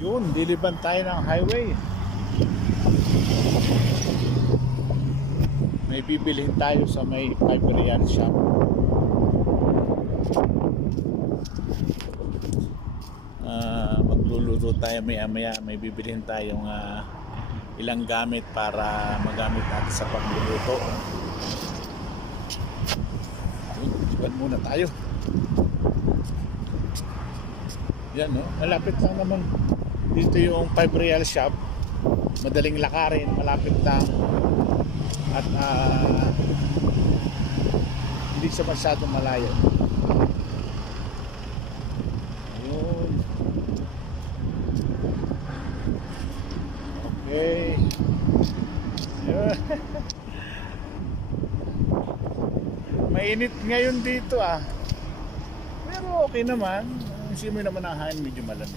Yun, diliban tayo ng highway. May bibilhin tayo sa may 5 real shop. Magluluto tayo maya. May bibilhin tayong ilang gamit para magamit natin sa pagluluto. Yun, muna tayo. Yan, no? Malapit lang naman. Dito yung 5 real shop. Madaling lakarin, malapit lang. At hindi siya masyadong malayo. Ayun. Okay. Ayun. Mainit ngayon dito Pero okay naman. Simoy naman ang hangin, medyo malamig.